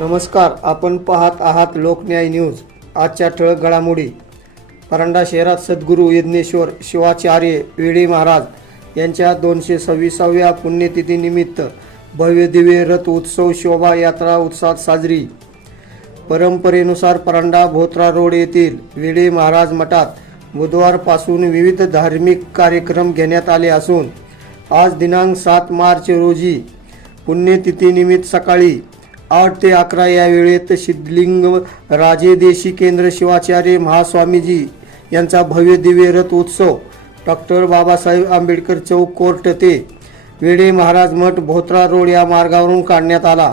नमस्कार, आपण पाहत आहात लोकन्याय न्यूज। आजच्या ठळक घडामोडी। परंडा शहरात सद्गुरू यज्ञेश्वर शिवाचार्य वेडे महाराज यांच्या 226व्या पुण्यतिथीनिमित्त भव्य दिव्य रथ उत्सव शोभा यात्रा उत्साहात साजरी। परंपरेनुसार परंडा भोत्रा रोड येथील वेडे महाराज मठात बुधवारपासून विविध धार्मिक कार्यक्रम घेण्यात आले असून आज दिनांक 7 मार्च रोजी पुण्यतिथीनिमित्त सकाळी 8 ते 11 या वेळेत सिद्धलिंग राजे देशी केंद्र शिवाचार्य महास्वामीजी यांचा भव्य दिव्य रथ उत्सव डॉक्टर बाबासाहेब आंबेडकर चौक कोर्ट ते वेडे महाराज मठ भोत्रा रोड या मार्गावरून काढण्यात आला।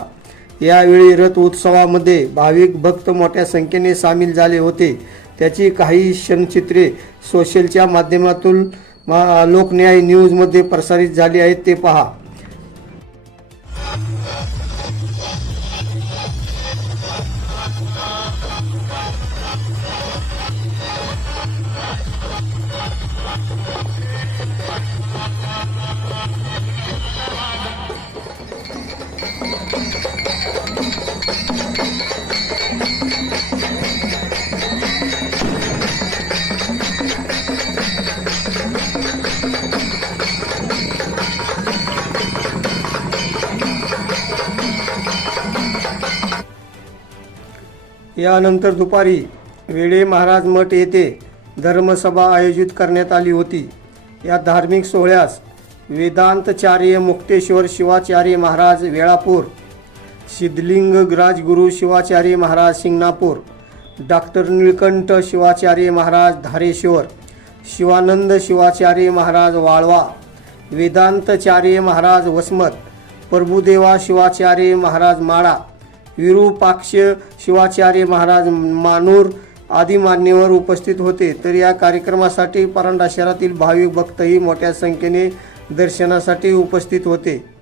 यावेळी रथ उत्सवामध्ये भाविक भक्त मोठ्या संख्येने सामील झाले होते। त्याची काही क्षणचित्रे सोशलच्या माध्यमातून लोकन्याय न्यूजमध्ये प्रसारित झाली आहेत, ते पहा। यानंतर दुपारी वेडे महाराज मठ येथे धर्मसभा आयोजित करण्यात आली होती। या धार्मिक सोहळ्यास वेदांतचार्य मुक्तेश्वर शिवाचार्य महाराज वेळापूर, सिद्धलिंग राजगुरू शिवाचार्य महाराज सिंगणापूर, डॉक्टर निळकंठ शिवाचार्य महाराज धारेश्वर, शिवानंद शिवाचार्य महाराज वाळवा, वेदांतचार्य महाराज वसमत, प्रभुदेवा शिवाचार्य महाराज माळा, विरूपाक्ष शिवाचार्य महाराज मानूर आदी मान्यवर उपस्थित होते। तर या कार्यक्रमासाठी परंडा शहरातील भाविक भक्तही मोठ्या संख्येने दर्शनासाठी उपस्थित होते।